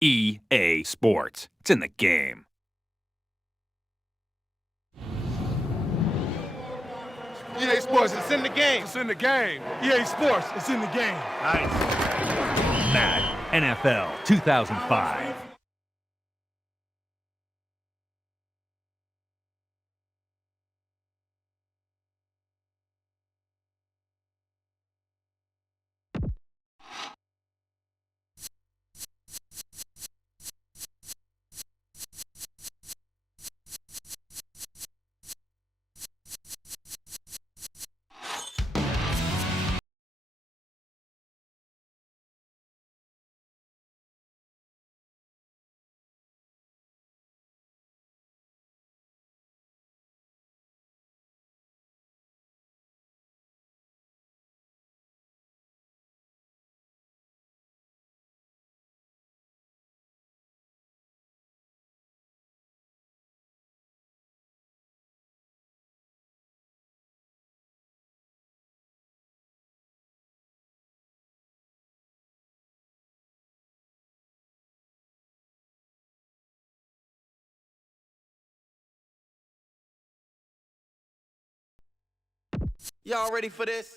EA Sports. It's in the game. EA Sports, it's in the game. It's in the game. EA Sports, it's in the game. Nice. Madden NFL 2005. Y'all ready for this?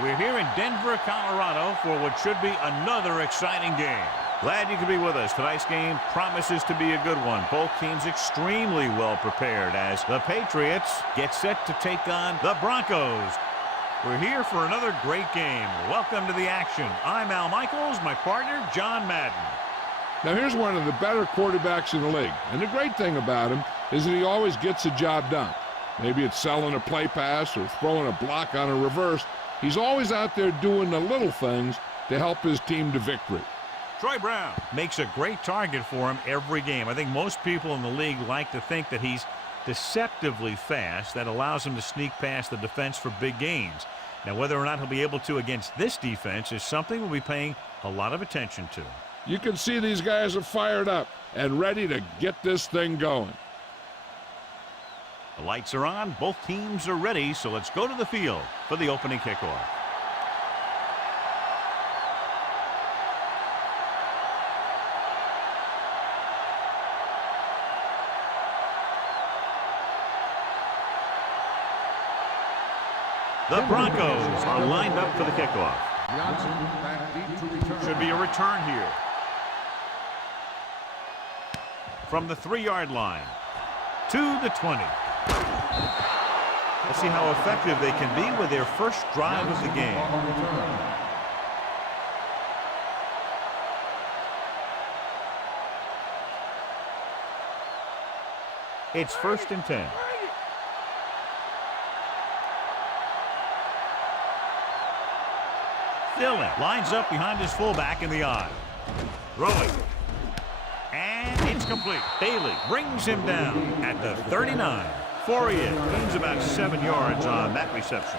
We're here in Denver, Colorado for what should be another exciting game. Glad you could be with us. Tonight's game promises to be a good one. Both teams extremely well prepared as the Patriots get set to take on the Broncos. We're here for another great game. Welcome to the action. I'm Al Michaels, my partner, John Madden. Now, here's one of the better quarterbacks in the league. And the great thing about him is that he always gets the job done. Maybe it's selling a play pass or throwing a block on a reverse. He's always out there doing the little things to help his team to victory. Troy Brown makes a great target for him every game. I think most people in the league like to think that he's deceptively fast. That allows him to sneak past the defense for big gains. Now, whether or not he'll be able to against this defense is something we'll be paying a lot of attention to. You can see these guys are fired up and ready to get this thing going. The lights are on. Both teams are ready, so let's go to the field for the opening kickoff. The Broncos are lined up for the kickoff. Should be a return here. From the 3-yard line to the 20. Let's see how effective they can be with their first drive of the game. It's 1st and 10. Dillon lines up behind his fullback in the I. Throwing. And it's complete. Bailey brings him down at the 39. Fourier gains about 7 yards on that reception.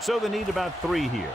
So they need about 3 here.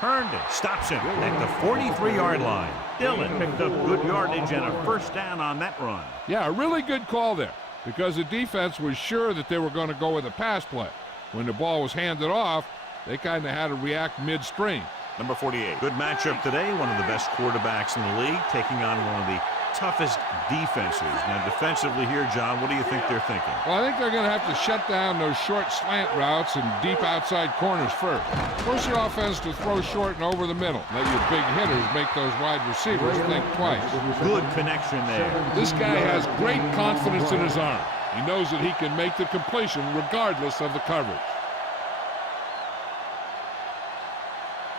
Herndon stops him at the 43-yard line. Dillon picked up good yardage and a 1st down on that run. Yeah, a really good call there because the defense was sure that they were going to go with a pass play. When the ball was handed off, they kind of had to react midstream. Number 48. Good matchup today. One of the best quarterbacks in the league taking on one of the toughest defenses. Now, defensively here, John, what do you think they're thinking? Well, I think they're going to have to shut down those short slant routes and deep outside corners first. Force your offense to throw short and over the middle. Let your big hitters make those wide receivers think twice. Good connection there. This guy has great confidence in his arm. He knows that he can make the completion regardless of the coverage.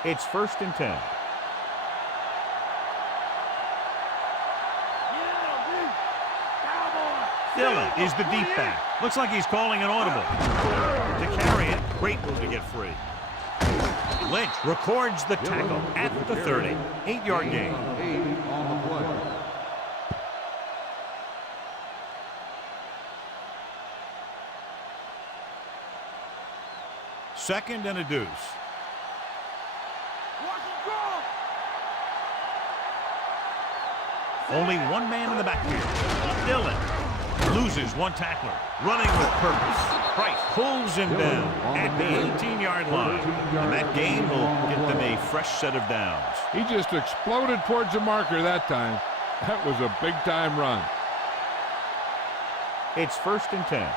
It's 1st and 10. Dillon is the deep back. Looks like he's calling an audible. To carry it, great move to get free. Lynch records the tackle at the 30. 8-yard gain. Second and a deuce. Only one man in the backfield. Dillon loses one tackler. Running with purpose. Price pulls him down at the 18-yard line. And that gain will get them a fresh set of downs. He just exploded towards the marker that time. That was a big-time run. It's 1st and 10.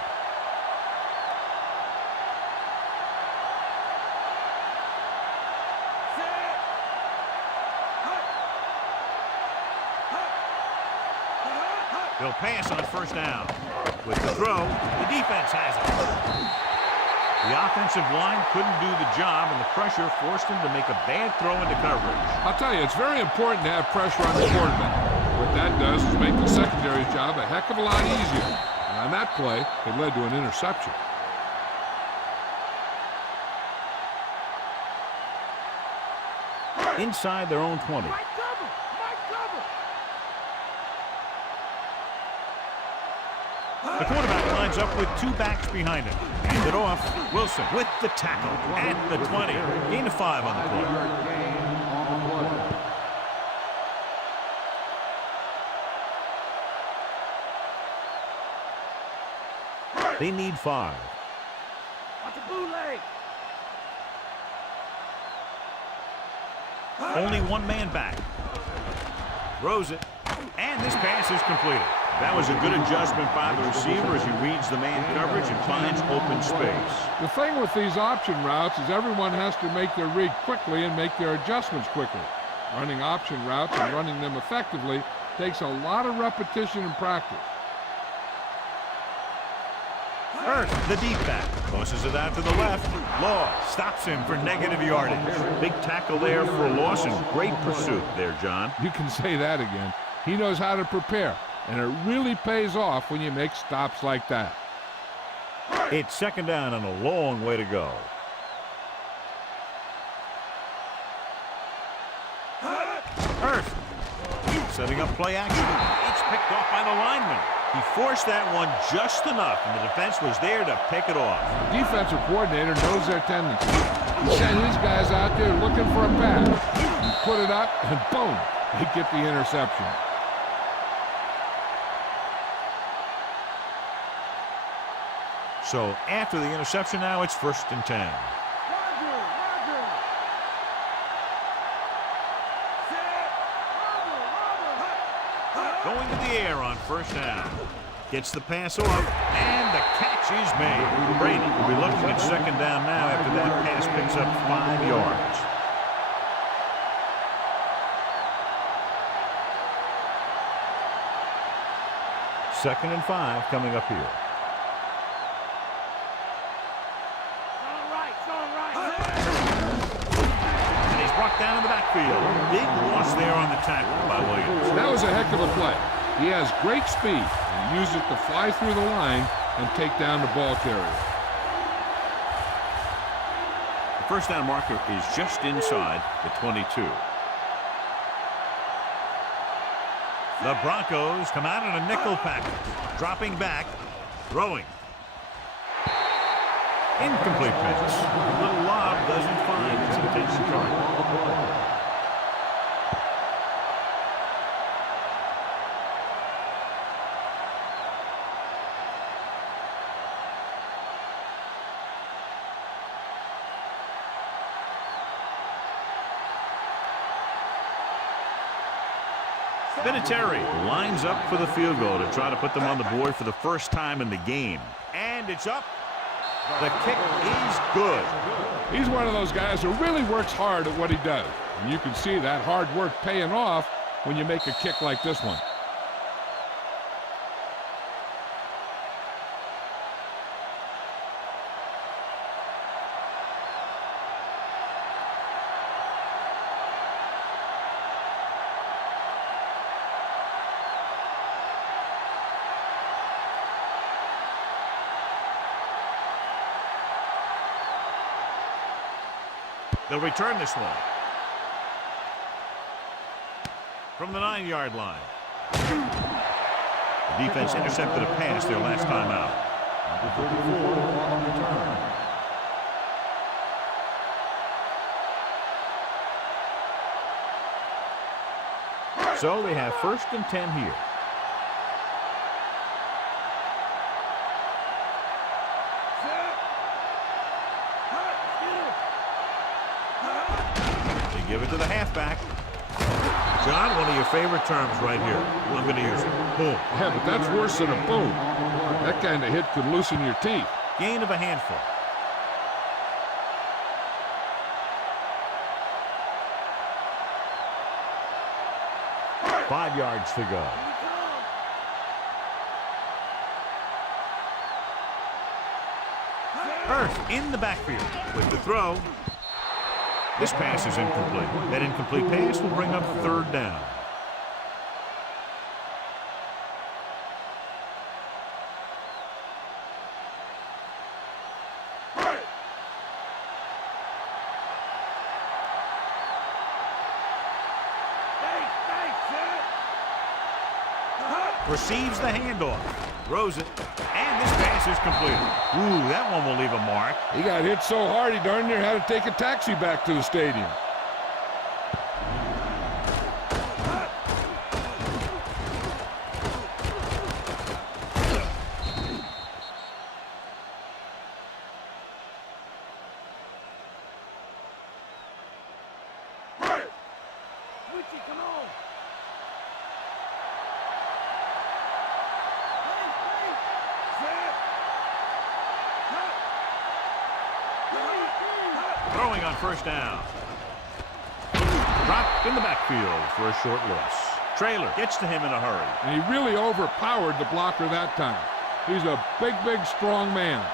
They'll pass on 1st down. With the throw, the defense has it. The offensive line couldn't do the job, and the pressure forced him to make a bad throw into coverage. I'll tell you, it's very important to have pressure on the quarterback. What that does is make the secondary's job a heck of a lot easier. And on that play, it led to an interception. Inside their own 20. The quarterback lines up with 2 backs behind him. Hand it off. Wilson with the tackle at the 20. Gain of 5 on the play. They need 5. Only one man back. Throws it. And this pass is completed. That was a good adjustment by the receiver as he reads the man coverage and finds open space. The thing with these option routes is everyone has to make their read quickly and make their adjustments quickly. Running option routes and running them effectively takes a lot of repetition and practice. Hurst, the deep back, tosses it out to the left. Law stops him for negative yardage. Big tackle there for a loss and great pursuit there, John. You can say that again. He knows how to prepare, and it really pays off when you make stops like that. It's 2nd down and a long way to go. Hurst setting up play action. It's picked off by the lineman. He forced that one just enough, and the defense was there to pick it off. The defensive coordinator knows their tendencies. He sent his guys out there looking for a pass. He put it up, and boom, they get the interception. So after the interception now, it's 1st and 10. Going to the air on 1st down. Gets the pass off, and the catch is made. Brady will be looking at 2nd down now after that pass picks up 5 yards. Second and 5 coming up here. And he's brought down in the backfield. Big loss there on the tackle by Williams. That was a heck of a play. He has great speed and uses it to fly through the line and take down the ball carrier. The 1st down marker is just inside the 22. The Broncos come out in a nickel package. Dropping back. Throwing. Incomplete pass. The little lob doesn't find his intended target. Vinatieri lines up for the field goal to try to put them on the board for the first time in the game. And it's up. The kick is good. He's one of those guys who really works hard at what he does. And you can see that hard work paying off when you make a kick like this one. They'll return this one. From the 9-yard line. The defense intercepted a pass their last time out. So they have 1st and 10 here. Give it to the halfback. John, one of your favorite terms right here. I'm going to use it. Boom. Yeah, but that's worse than a boom. That kind of hit could loosen your teeth. Gain of a handful. Five yards to go. Earth in the backfield with the throw. This pass is incomplete. That incomplete pass will bring up 3rd down. Receives the handoff. Throws it. And this pass is completed. Ooh, that one will leave a mark. He got hit so hard he darn near had to take a taxi back to the stadium. Throwing on 1st down. Dropped in the backfield for a short loss. Traylor gets to him in a hurry. And he really overpowered the blocker that time. He's a big, strong man.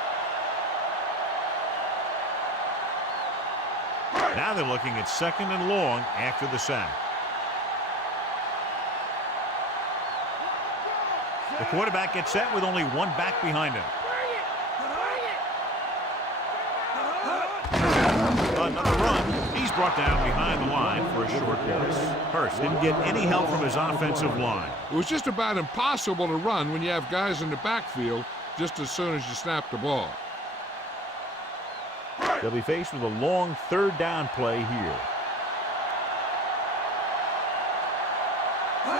Now they're looking at 2nd and long after the sack. The quarterback gets set with only one back behind him. Another run. He's brought down behind the line for a short loss. Hurst didn't get any help from his offensive line. It was just about impossible to run when you have guys in the backfield just as soon as you snap the ball. They'll be faced with a long 3rd down play here.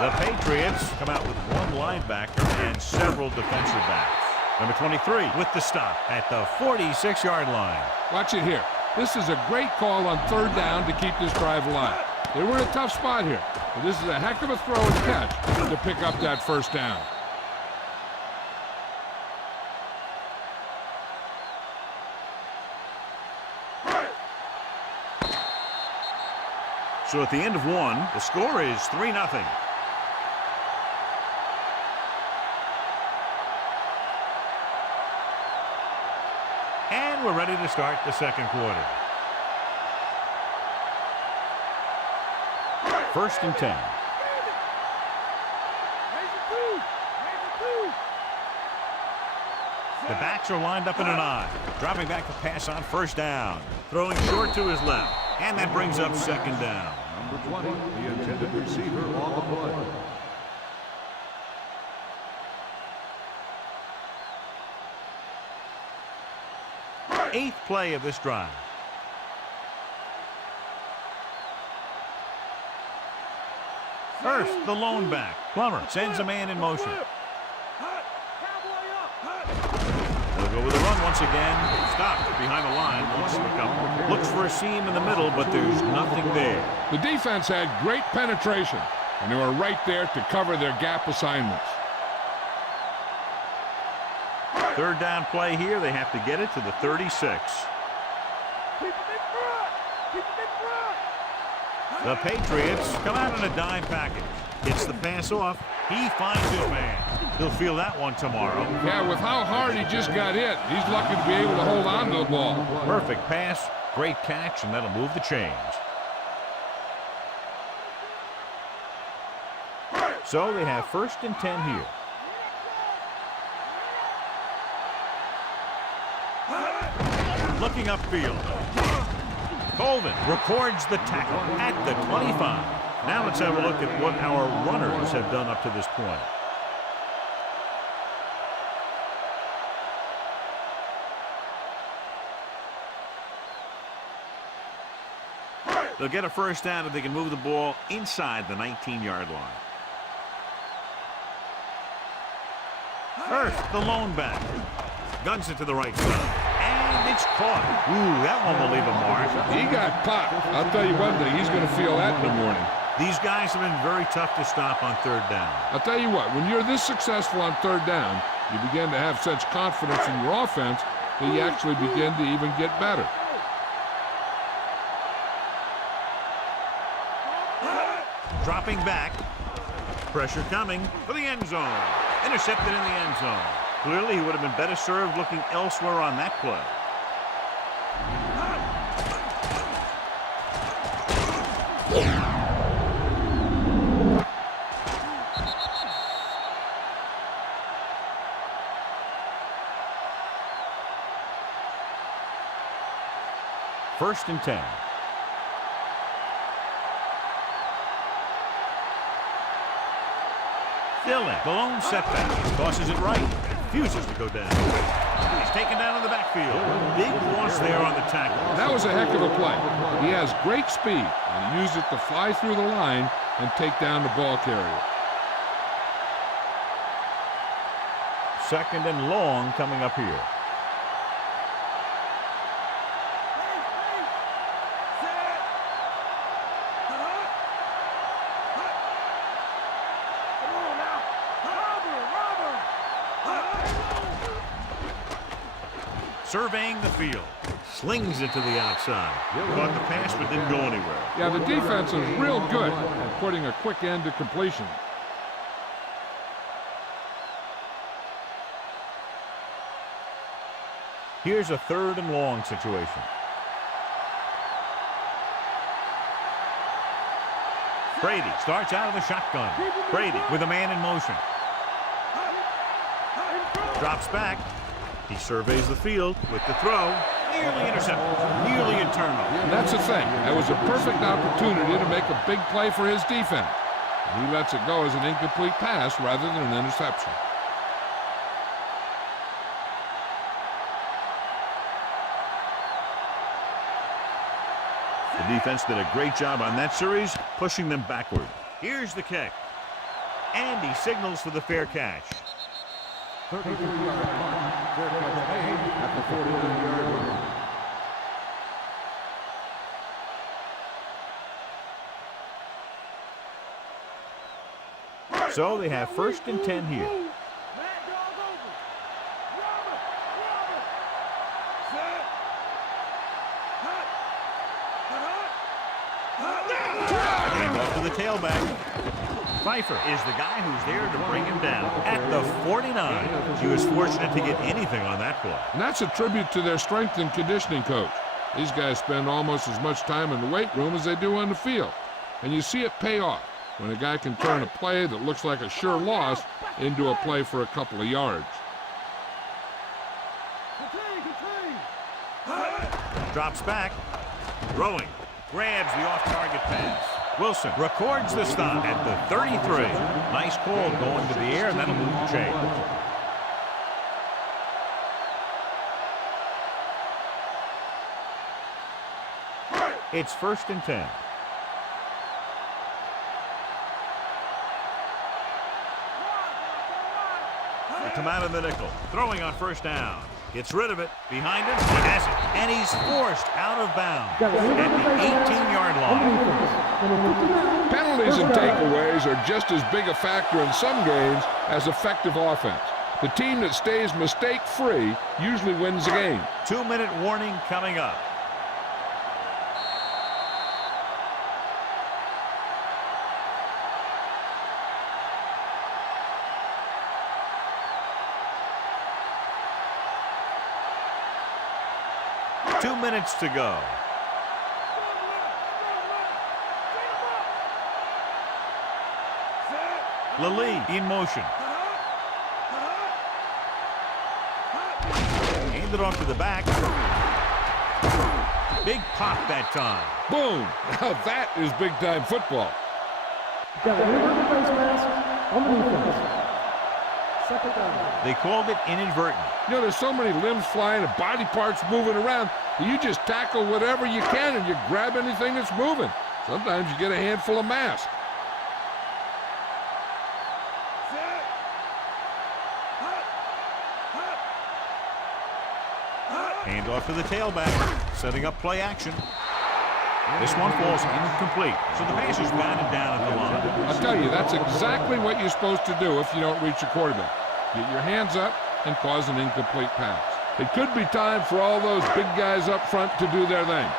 The Patriots come out with one linebacker and several defensive backs. Number 23 with the stop at the 46-yard line. Watch it here. This is a great call on 3rd down to keep this drive alive. They were in a tough spot here, but this is a heck of a throw and catch to pick up that 1st down. So at the end of one, the score is 3-0. And we're ready to start the 2nd quarter. 1st and 10. The backs are lined up in an I. Dropping back to pass on 1st down. Throwing short to his left. And that brings up 2nd down. Number 20, the intended receiver on the play. 8th play of this drive. Hurst, the lone back. Plummer sends a man in motion. They'll go with a run once again. Stopped behind the line. Won't sneak up. Looks for a seam in the middle, but there's nothing there. The defense had great penetration. and they were right there to cover their gap assignments. Third down play here. They have to get it to the 36. The Patriots come out in a dime package. Gets the pass off. He finds his man. He'll feel that one tomorrow. Yeah, with how hard he just got hit, he's lucky to be able to hold on to the ball. Perfect pass, great catch, and that'll move the chains. So they have 1st and 10 here. Looking upfield. Colvin records the tackle at the 25. Now let's have a look at what our runners have done up to this point. They'll get a first down if they can move the ball inside the 19-yard line. Earth, the lone back. Guns it to the right side. And it's caught. Ooh, that one will leave a mark. He got popped. I'll tell you one thing, he's going to feel that in the morning. These guys have been very tough to stop on 3rd down. I'll tell you what, when you're this successful on 3rd down, you begin to have such confidence in your offense that you actually begin to even get better. Dropping back. Pressure coming for the end zone. Intercepted in the end zone. Clearly, he would have been better served looking elsewhere on that play. First and 10. Dillon, the lone setback. Tosses it right. Refuses to go down. He's taken down in the backfield. Big loss there on the tackle. That was a heck of a play. He has great speed, and he used it to fly through the line and take down the ball carrier. 2nd and long coming up here. Surveying the field. Slings it to the outside. Caught the pass but didn't go anywhere. Yeah, the defense is real good at putting a quick end to completion. Here's a 3rd and long situation. Brady starts out of the shotgun. Brady with a man in motion. Drops back. He surveys the field with the throw. Nearly intercepted. Nearly a turnover. And that's the thing. That was a perfect opportunity to make a big play for his defense. And he lets it go as an incomplete pass rather than an interception. The defense did a great job on that series, pushing them backward. Here's the kick. And he signals for the fair catch. 33-yard line. Fair catch made at the 49-yard line. So they have 1st and 10 here. Off to the tailback. Pfeiffer is the guy who's there to bring him down at the 49. He was fortunate to get anything on that play. And that's a tribute to their strength and conditioning coach. These guys spend almost as much time in the weight room as they do on the field. And you see it pay off when a guy can turn a play that looks like a sure loss into a play for a couple of yards. Drops back. Throwing. Grabs the off-target pass. Wilson records the stop at the 33. Nice call going to the air, and that'll move the chain. It's 1st and 10. They come out of the nickel. Throwing on 1st down. Gets rid of it. Behind him. He has it. And he's forced out of bounds at the 18-yard line. Penalties and takeaways are just as big a factor in some games as effective offense. The team that stays mistake-free usually wins the game. 2-minute warning coming up. Two minutes to go. Relive in motion. Hand it off to the back. Big pop that time. Boom! Now that is big-time football. They called it inadvertent. You know, there's so many limbs flying and body parts moving around that you just tackle whatever you can and you grab anything that's moving. Sometimes you get a handful of mass. Hand off to the tailback, setting up play action. This one falls incomplete, so the pass is batted down at the line. I'll tell you, that's exactly what you're supposed to do if you don't reach the quarterback. Get your hands up and cause an incomplete pass. It could be time for all those big guys up front to do their thing.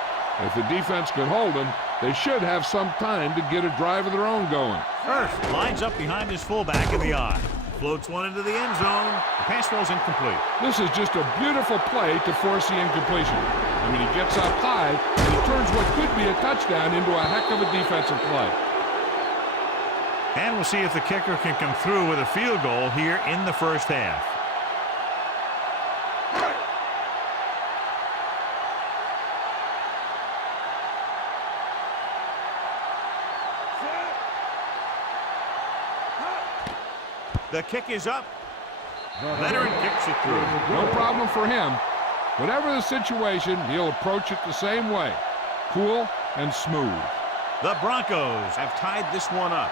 If the defense can hold them, they should have some time to get a drive of their own going. Hurst lines up behind his fullback in the eye. Floats one into the end zone. The pass falls incomplete. This is just a beautiful play to force the incompletion. I mean, he gets up high, and he turns what could be a touchdown into a heck of a defensive play. And we'll see if the kicker can come through with a field goal here in the first half. The kick is up. Leonard kicks it through. No problem for him. Whatever the situation, he'll approach it the same way. Cool and smooth. The Broncos have tied this one up.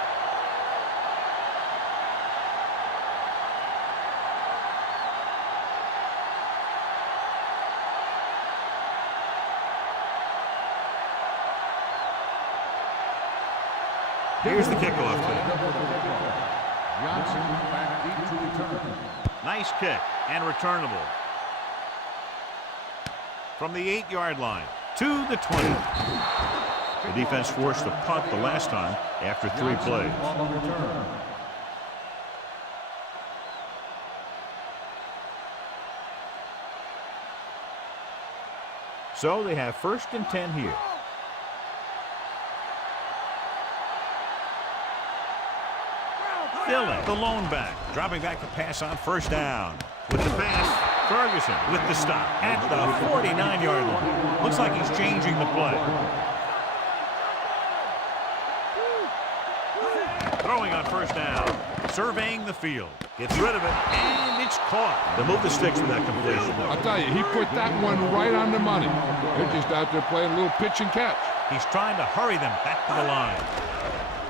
Here's the kickoff tip. Johnson back deep to return. Nice kick and returnable. From the 8-yard line to the 20. The defense forced a punt the last time after 3 plays. So they have 1st and 10 here. Dillon, the lone back, dropping back to pass on 1st down. With the pass, Ferguson with the stop at the 49-yard line. Looks like he's changing the play. Throwing on 1st down, surveying the field. Gets rid of it, and it's caught. They move the sticks with that completion. I'll tell you, he put that one right on the money. They're just out there playing a little pitch and catch. He's trying to hurry them back to the line.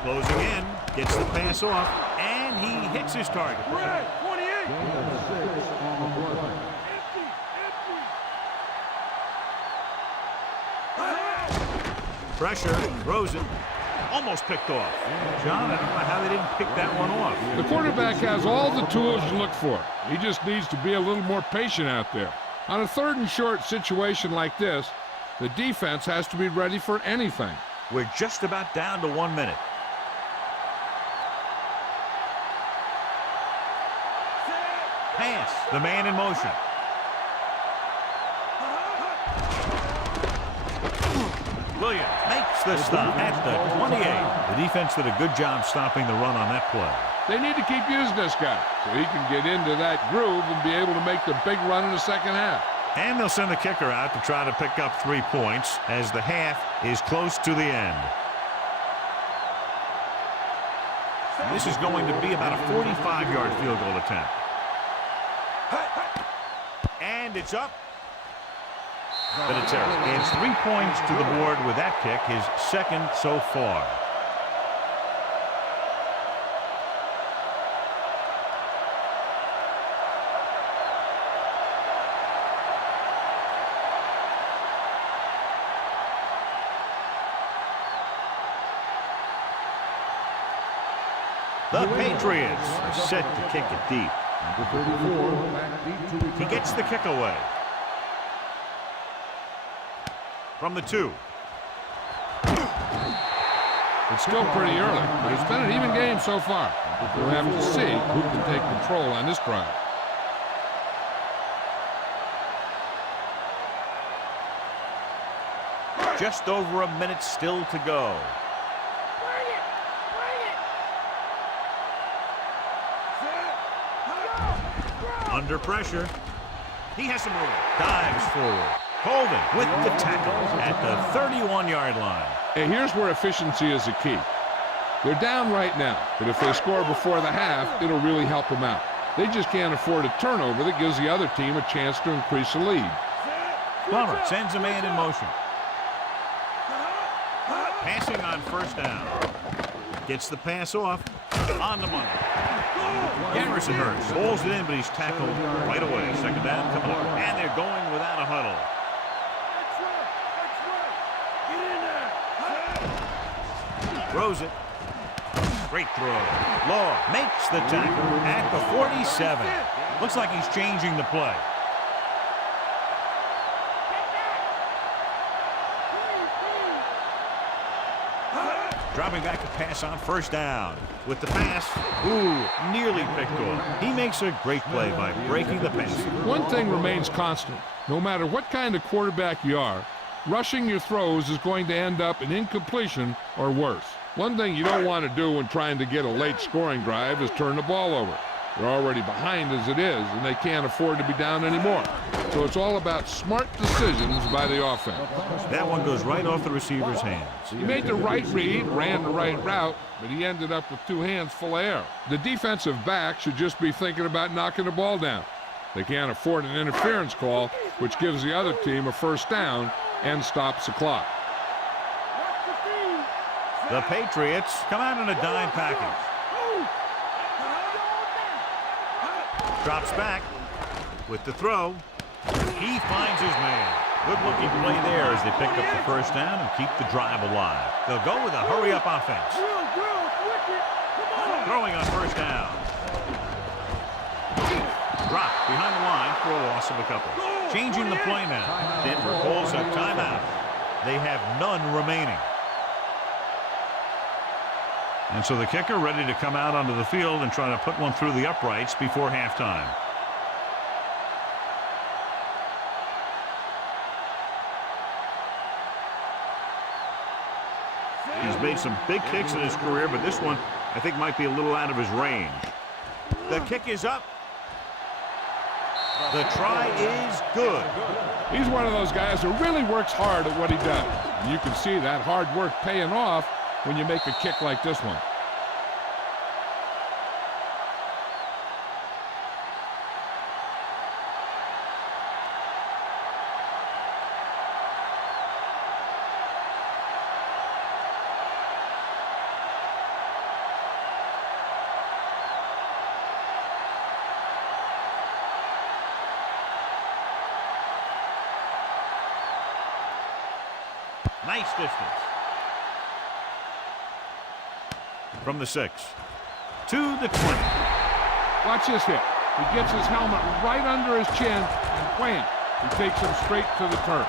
Closing in, gets the pass off, and he hits his target. Pressure, throws it, almost picked off. John, I don't know how they didn't pick that one off. The quarterback has all the tools you look for. He just needs to be a little more patient out there. On a 3rd and short situation like this, the defense has to be ready for anything. We're just about down to 1 minute. Pass, the man in motion. Williams makes the stop at the 28. The defense did a good job stopping the run on that play. They need to keep using this guy so he can get into that groove and be able to make the big run in the second half. And they'll send the kicker out to try to pick up 3 points as the half is close to the end. This is going to be about a 45-yard field goal attempt. And it's up. But it's out. And 3 points to the board with that kick, his 2nd so far. The Patriots are set to kick it deep. Number 34, back deep to He gets the kick away. From the 2. It's still pretty early, but it's been an even game so far. We'll have to see who can take control on this drive. Just over a minute still to go. Under pressure. He has some room. Dives forward. Holding with the tackle at the 31-yard line. And here's where efficiency is the key. They're down right now, but if they score before the half, it'll really help them out. They just can't afford a turnover that gives the other team a chance to increase the lead. Plummer sends a man in motion. Passing on first down. Gets the pass off. On the money. Garrison Hurst pulls it in, but he's tackled right away. Second down coming up. And they're going without a huddle. Throws it. Great throw. Law makes the tackle at the 47. Looks like he's changing the play. Dropping back to pass on first down. With the pass, nearly picked off. He makes a great play by breaking the pass. One thing remains constant. No matter what kind of quarterback you are, rushing your throws is going to end up in incompletion or worse. One thing you don't want to do when trying to get a late scoring drive is turn the ball over. They're already behind as it is, and they can't afford to be down anymore. So it's all about smart decisions by the offense. That one goes right off the receiver's hands. He made the right read, ran the right route, but he ended up with 2 hands full of air. The defensive back should just be thinking about knocking the ball down. They can't afford an interference call, which gives the other team a first down and stops the clock. The Patriots come out in a dime package. Drops back with the throw. He finds his man. Good-looking play there as they pick up the first down and keep the drive alive. They'll go with a hurry-up offense. Throwing on first down. Drop behind the line for a loss of a couple. Changing the play now. Denver calls a timeout. They have none remaining. And so the kicker ready to come out onto the field and try to put one through the uprights before halftime. He's made some big kicks in his career, but this one I think might be a little out of his range. The kick is up. The try is good. He's one of those guys who really works hard at what he does. And you can see that hard work paying off when you make a kick like this one. Nice distance. From the 6 to the 20. Watch this hit. He gets his helmet right under his chin and wham, he takes him straight to the turf.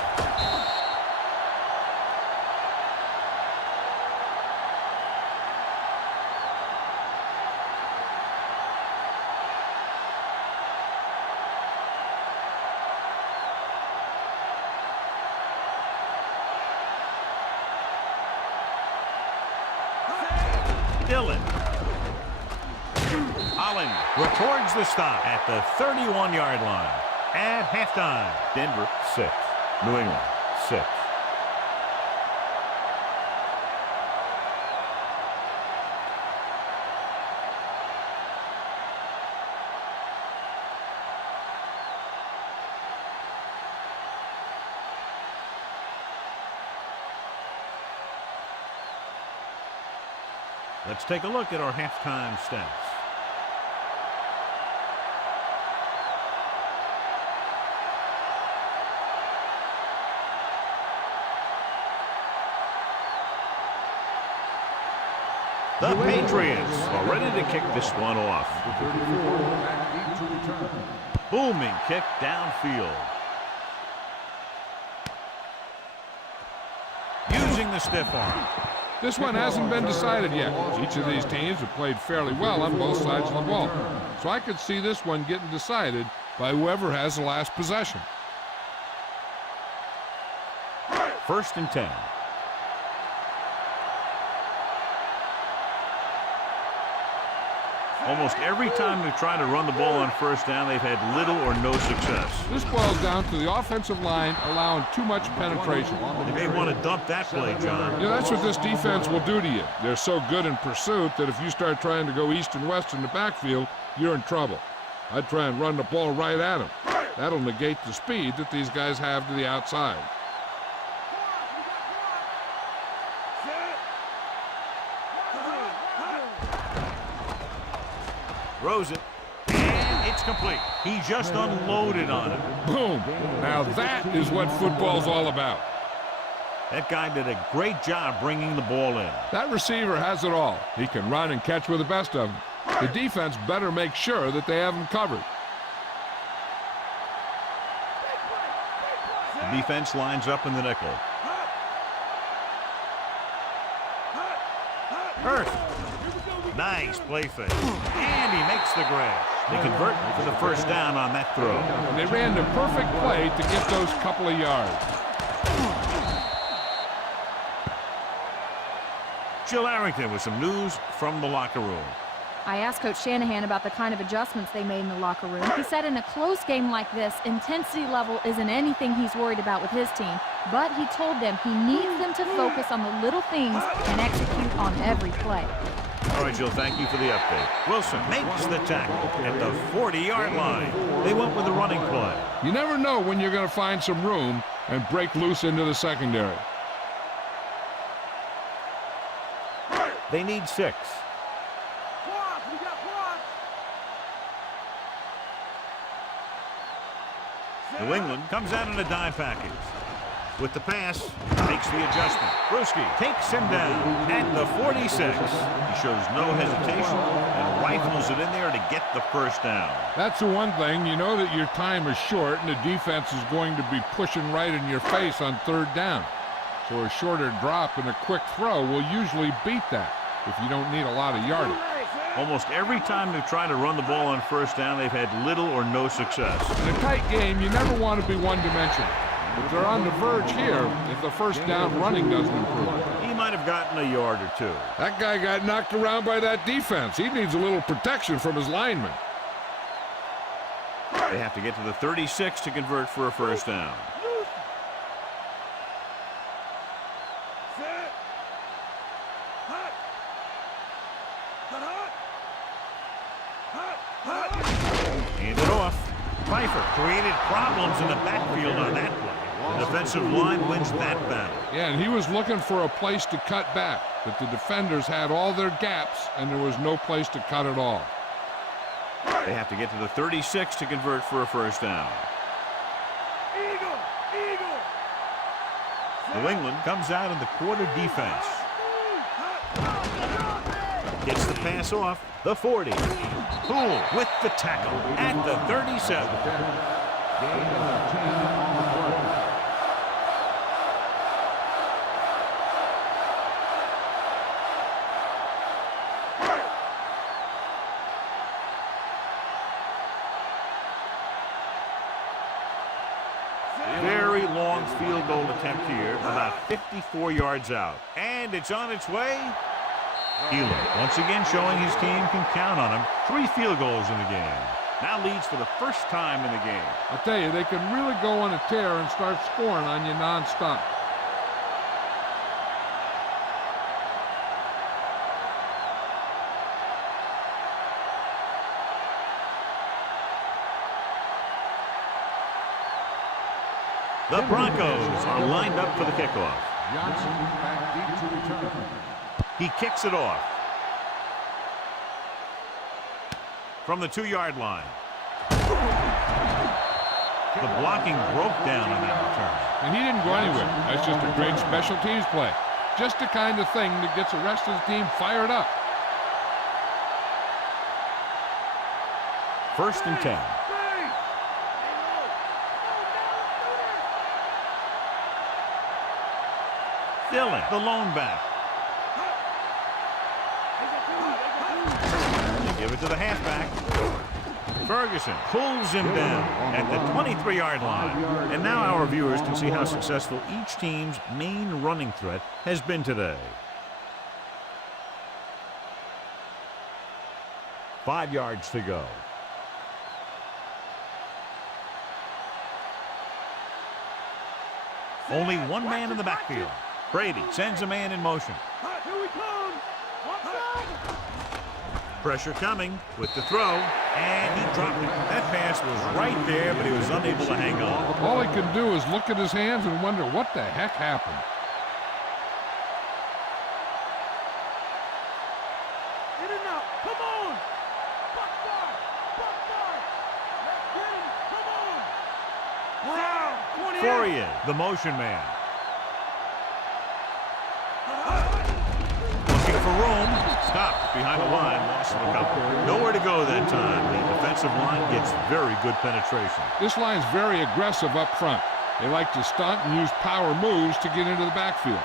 Dillon. Holland records the stop at the 31-yard line. At halftime, Denver 6, New England 6. Let's take a look at our halftime stats. The Patriots are ready to kick this one off. Booming kick downfield. Using the stiff arm. This one hasn't been decided yet. Each of these teams have played fairly well on both sides of the ball. So I could see this one getting decided by whoever has the last possession. 1st and 10. Almost every time they've tried to run the ball on 1st down, they've had little or no success. This boils down to the offensive line allowing too much penetration. You may want to dump that play, John. Yeah, that's what this defense will do to you. They're so good in pursuit that if you start trying to go east and west in the backfield, you're in trouble. I'd try and run the ball right at them. That'll negate the speed that these guys have to the outside. Throws it, and it's complete. He just unloaded on it. Boom. Now that is what football's all about. That guy did a great job bringing the ball in. That receiver has it all. He can run and catch with the best of them. The defense better make sure that they have him covered. The defense lines up in the nickel. Hurst. Nice play fake. And he makes the grab. They convert for the 1st down on that throw. And they ran the perfect play to get those couple of yards. Jill Arrington with some news from the locker room. I asked Coach Shanahan about the kind of adjustments they made in the locker room. He said in a close game like this, intensity level isn't anything he's worried about with his team, but he told them he needs them to focus on the little things and execute on every play. All right, Jill, thank you for the update. Wilson makes the tackle at the 40-yard line. They went with the running play. You never know when you're going to find some room and break loose into the secondary. They need 6. New England comes out in a dime package. With the pass, makes the adjustment. Bruschi takes him down at the 46. He shows no hesitation and rifles it in there to get the 1st down. That's the one thing. You know that your time is short and the defense is going to be pushing right in your face on 3rd down. So a shorter drop and a quick throw will usually beat that if you don't need a lot of yardage. Almost every time they've tried to run the ball on 1st down, they've had little or no success. In a tight game, you never want to be one-dimensional. If they're on the verge here, if the 1st down running doesn't improve. He might have gotten a yard or 2. That guy got knocked around by that defense. He needs a little protection from his linemen. They have to get to the 36 to convert for a 1st down. Hand it off. Pfeiffer created problems in the backfield on that play. The defensive line wins that battle. Yeah, and he was looking for a place to cut back, but the defenders had all their gaps, and there was no place to cut at all. They have to get to the 36 to convert for a 1st down. New England comes out in the quarter defense. Gets the pass off the 40. Poole with the tackle at the 37. Very long field goal attempt here, about 54 yards out. And it's on its way. Healy once again showing his team can count on him. 3 field goals in the game. Now leads for the 1st time in the game. I tell you, they can really go on a tear and start scoring on you nonstop. The Broncos are lined up for the kickoff. Johnson back deep to return. He kicks it off. From the 2-yard line. The blocking broke down on that return. And he didn't go anywhere. That's just a great special teams play. Just the kind of thing that gets the rest of the team fired up. First and 10. Dillon, the lone back. They give it to the halfback. Ferguson pulls him down at the 23-yard line. And now our viewers can see how successful each team's main running threat has been today. 5 yards to go. Only one man in the backfield. Brady sends a man in motion. Pressure coming with the throw, and he dropped it. That pass was right there, but he was unable to hang on. All he can do is look at his hands and wonder what the heck happened. Get it now. Come on. Buck guard. Let's get him. Come on. Wow. 28. Fourier, the motion man. Looking for room. Stopped behind the line. Lost a couple. Nowhere to go that time. The defensive line gets very good penetration. This line's very aggressive up front. They like to stunt and use power moves to get into the backfield.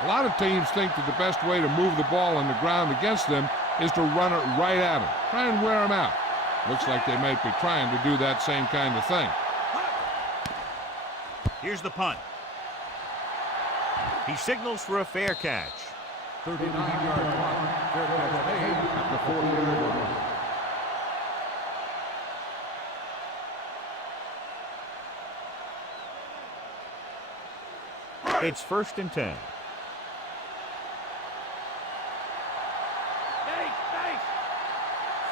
A lot of teams think that the best way to move the ball on the ground against them is to run it right at them. Try and wear them out. Looks like they might be trying to do that same kind of thing. Here's the punt. He signals for a fair catch. 39-yard punt. Fair catch made at the 40-yard line. It's first and 10.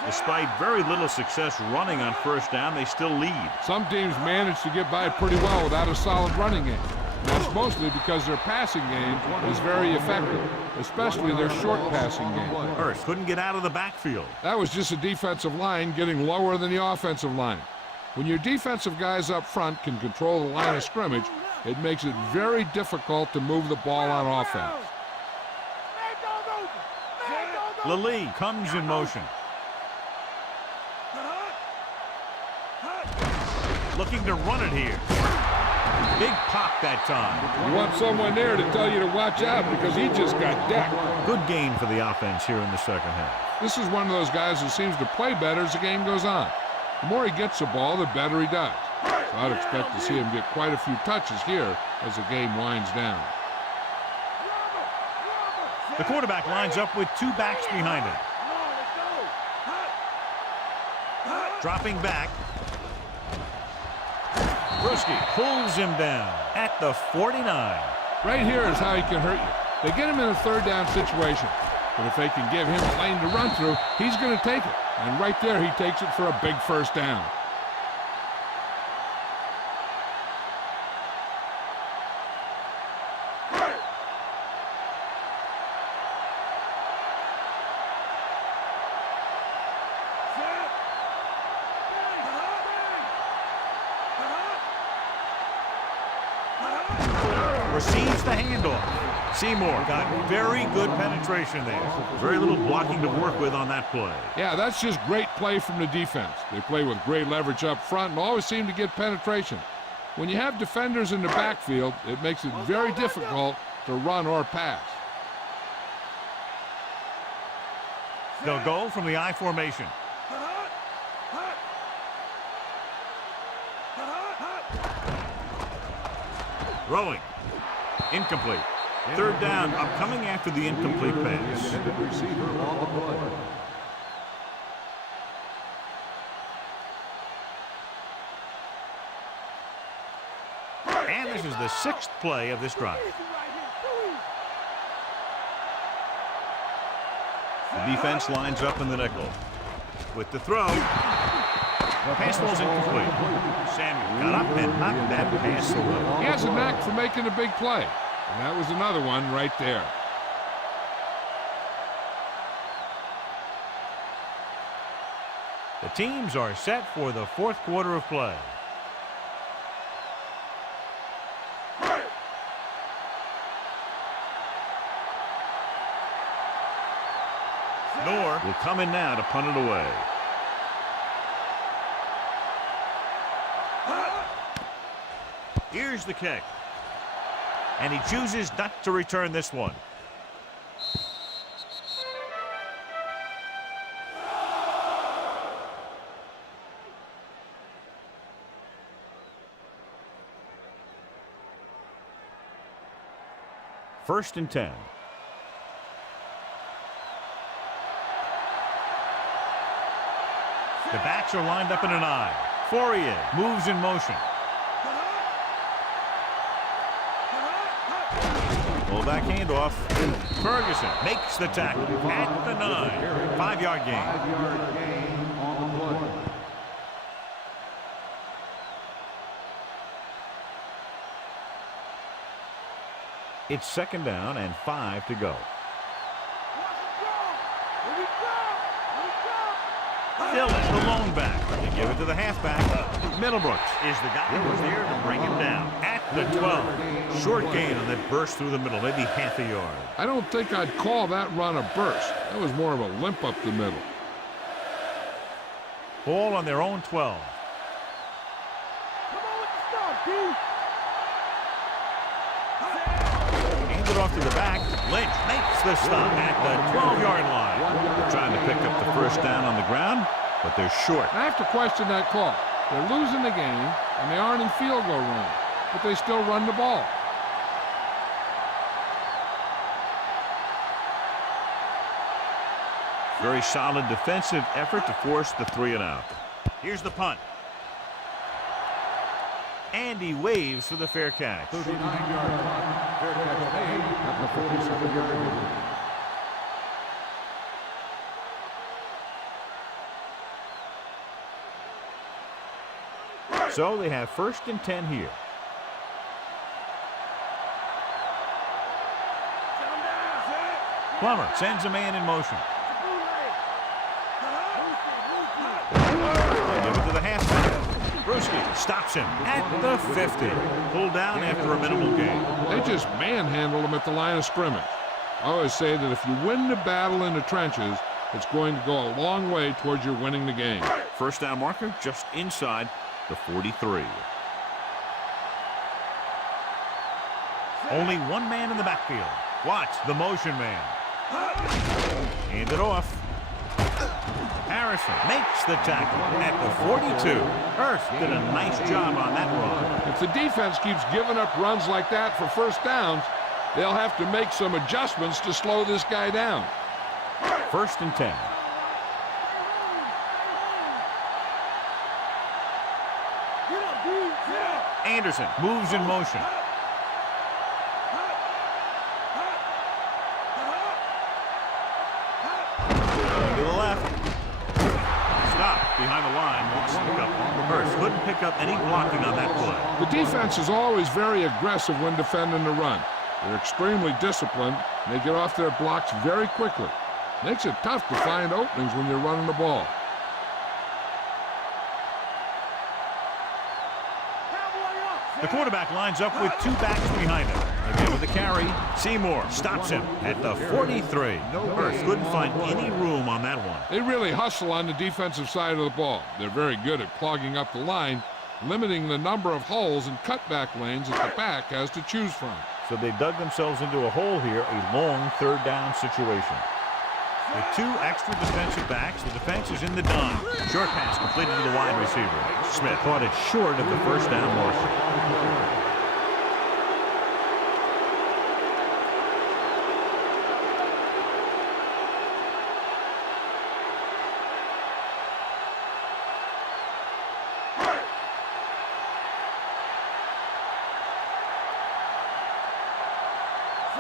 Despite very little success running on first down, they still lead. Some teams manage to get by pretty well without a solid running game. That's mostly because their passing game is very effective, especially their short passing game. Hurst couldn't get out of the backfield. That was just a defensive line getting lower than the offensive line. When your defensive guys up front can control the line of scrimmage, it makes it very difficult to move the ball on offense. Lally comes in motion. Looking to run it here. Big pop that time. You want someone there to tell you to watch out because he just got decked. Good gain for the offense here in the second half. This is one of those guys who seems to play better as the game goes on. The more he gets the ball, the better he does. So I'd expect to see him get quite a few touches here as the game winds down. The quarterback lines up with two backs behind him. Dropping back. Bruschi pulls him down at the 49. Right here is how he can hurt you. They get him in a third down situation. But if they can give him a lane to run through, he's going to take it. And right there, he takes it for a big first down. Receives the handoff. Seymour got very good penetration there. Very little blocking to work with on that play. Yeah, that's just great play from the defense. They play with great leverage up front and always seem to get penetration. When you have defenders in the backfield, it makes it very difficult to run or pass. They'll go from the I formation. Throwing. Incomplete. Third down, coming after the incomplete pass. And this is the sixth play of this drive. The defense lines up in the nickel. With the throw. Pass falls incomplete. Samuel got up and knocked that pass away. He has a knack for making a big play. And that was another one right there. The teams are set for the fourth quarter of play. Knorr will come in now to punt it away. Here's the kick. And he chooses not to return this one. First and 10. The backs are lined up in an I. Fourier moves in motion. Fullback handoff. Ferguson makes the tackle at the 9. 5-yard gain. 5-yard gain on the play. It's second down and 5 to go. Dillon, the lone back. They give it to the halfback. Middlebrooks is the guy who's there to bring him down at the 12. Short gain on that burst through the middle, maybe half a yard. I don't think I'd call that run a burst. That was more of a limp up the middle. Ball on their own 12. Come on with the start, D. Hands it off to the back. Lynch makes the stop at the 12-yard line. Trying to pick up the first down on the ground, but they're short. I have to question that call. They're losing the game, and they aren't in field goal range, but they still run the ball. Very solid defensive effort to force the 3-and-out. Here's the punt. And he waves for the fair catch. 39-yard punt. Fair catch made at the 47-yard line. So they have first and 10 here. Plummer sends a man in motion. They give it to the halfback. Brewski stops him at the 50. Pulled down after a minimal gain. They just manhandled him at the line of scrimmage. I always say that if you win the battle in the trenches, it's going to go a long way towards your winning the game. First down marker just inside the 43. Only one man in the backfield. Watch the motion man. Hand it off. Harrison makes the tackle at the 42. Hurst did a nice job on that run. If the defense keeps giving up runs like that for first downs, they'll have to make some adjustments to slow this guy down. First and 10. Anderson moves in motion. To the left. Stop behind the line. Hurst couldn't pick up any blocking on that play. The defense is always very aggressive when defending the run. They're extremely disciplined, and they get off their blocks very quickly. Makes it tough to find openings when you're running the ball. The quarterback lines up with two backs behind him. Again with the carry. Seymour stops him at the 43. Hurst couldn't find any room on that one. They really hustle on the defensive side of the ball. They're very good at clogging up the line, limiting the number of holes and cutback lanes that the back has to choose from. So they dug themselves into a hole here, a long third down situation. With two extra defensive backs, the defense is in the dime. Short pass completed to the wide receiver. Smith caught it short of the first down marker.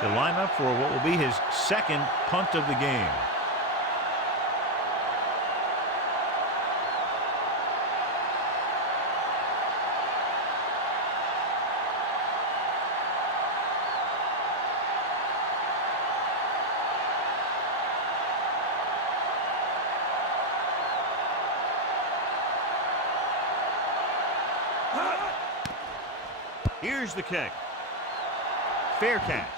To line up for what will be his second punt of the game. Here's the kick. Fair catch.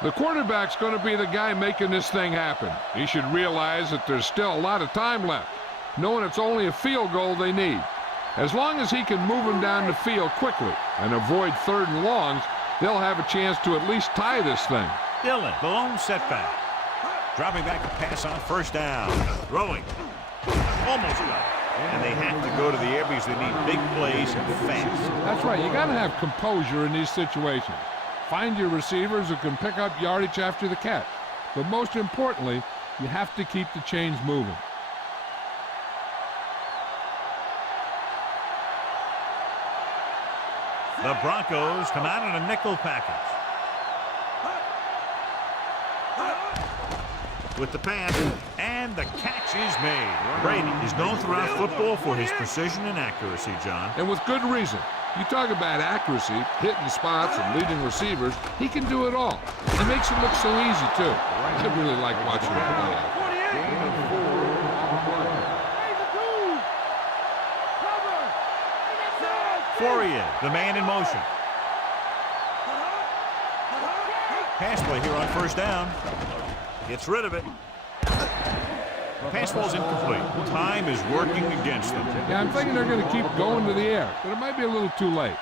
The quarterback's going to be the guy making this thing happen. He should realize that there's still a lot of time left, knowing it's only a field goal they need. As long as he can move them down the field quickly and avoid 3rd and longs, they'll have a chance to at least tie this thing. Dillon, the lone setback. Dropping back to pass on 1st down. Throwing. Almost got it. And they have to go to the air because they need big plays fast. That's right. You got to have composure in these situations. Find your receivers who can pick up yardage after the catch. But most importantly, you have to keep the chains moving. The Broncos come out in a nickel package. With the pass, and the catch is made. Brady is known throughout football for his precision and accuracy, John. And with good reason. You talk about accuracy, hitting spots, and leading receivers, he can do it all. It makes it look so easy, too. I really like watching him play out. 48. Fourier, the man in motion. Pass play here on 1st down. Gets rid of it. Pass ball's incomplete. Time is working against them. Yeah, I'm thinking they're going to keep going to the air, but it might be a little too late.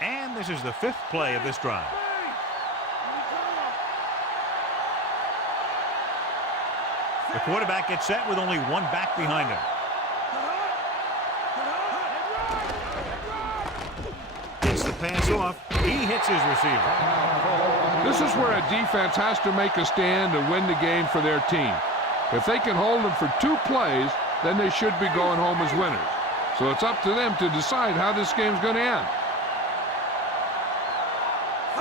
And this is the 5th play of this drive. The quarterback gets set with only one back behind him. Gets the pass off. He hits his receiver. This is where a defense has to make a stand to win the game for their team. If they can hold them for 2 plays, then they should be going home as winners. So it's up to them to decide how this game's going to end.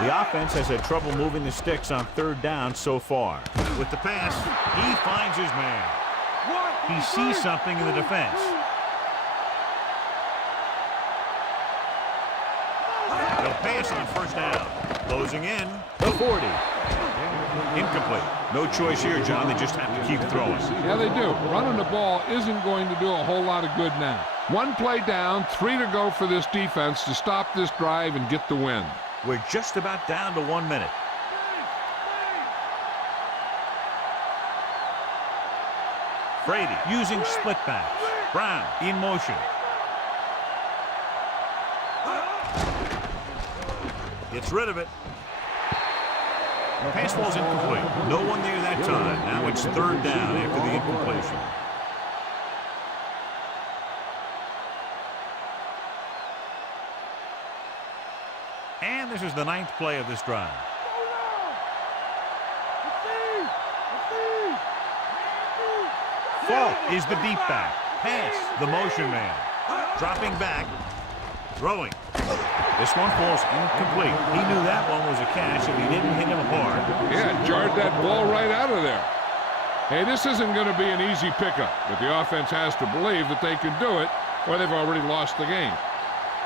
The offense has had trouble moving the sticks on 3rd down so far. With the pass, he finds his man. He sees something in the defense. The pass on 1st down. Closing in, the 40. Incomplete. No choice here, John. They just have to keep throwing. Yeah, they do. Running the ball isn't going to do a whole lot of good now. 1 play down, 3 to go for this defense to stop this drive and get the win. We're just about down to 1 minute. Brady using split backs. Brown in motion. Gets rid of it. Pass ball's incomplete. No one there that time. Now it's 3rd down after the incompletion. And this is the 9th play of this drive. Falk is the deep back. Pass, the motion man. Dropping back. Throwing. This one falls incomplete. He knew that one was a catch and he didn't hit him hard. Yeah, jarred that ball right out of there. Hey, this isn't going to be an easy pickup, but the offense has to believe that they can do it or they've already lost the game.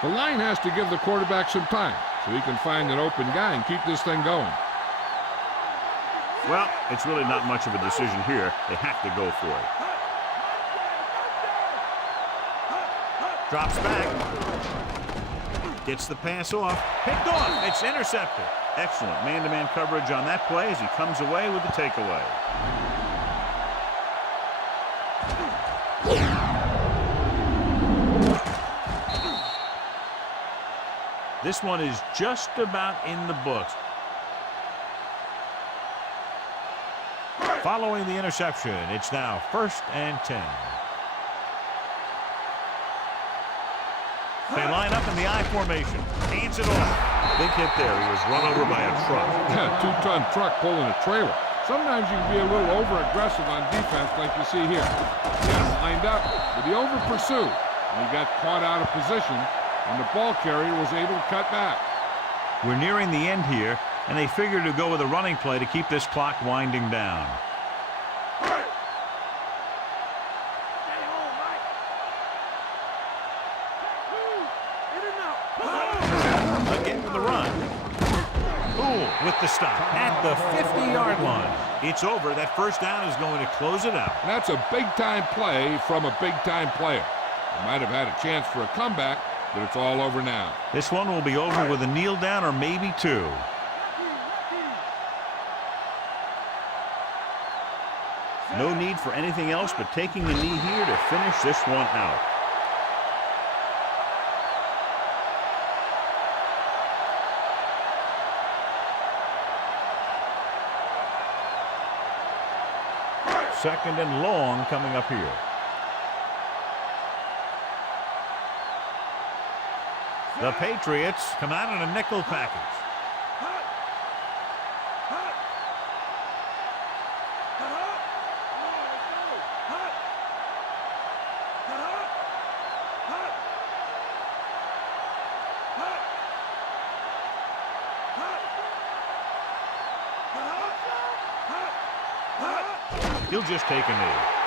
The line has to give the quarterback some time so he can find an open guy and keep this thing going. Well, it's really not much of a decision here. They have to go for it. Drops back. Gets the pass off. Picked off. It's intercepted. Excellent man-to-man coverage on that play as he comes away with the takeaway. This one is just about in the books. Following the interception, it's now 1st and 10. They line up in the I formation. Hands it off. Big hit there. He was run over by a truck. Yeah, 2-ton truck pulling a trailer. Sometimes you can be a little over-aggressive on defense like you see here. He got him lined up, but he over-pursued. And he got caught out of position, and the ball carrier was able to cut back. We're nearing the end here, and they figure to go with a running play to keep this clock winding down. Again with the run. Poole with the stop at the 50-yard line. It's over. That 1st down is going to close it out. That's a big-time play from a big-time player. They might have had a chance for a comeback, but it's all over now. This one will be over with a kneel down or maybe two. No need for anything else but taking a knee here to finish this one out. Second and long coming up here. The Patriots come out in a nickel package. He'll just take a knee.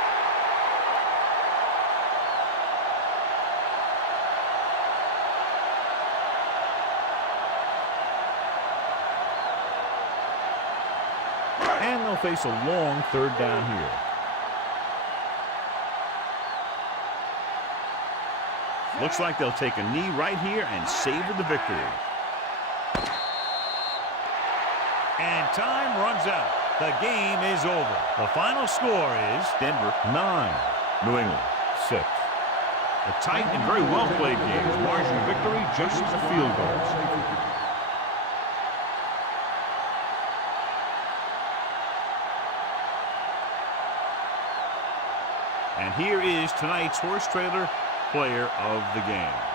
And they'll face a long third down here. Looks like they'll take a knee right here and savor the victory. And time runs out. The game is over. The final score is Denver 9, New England 6. A tight and very well played game. Margin of victory just a field goal. And here is tonight's horse trailer player of the game.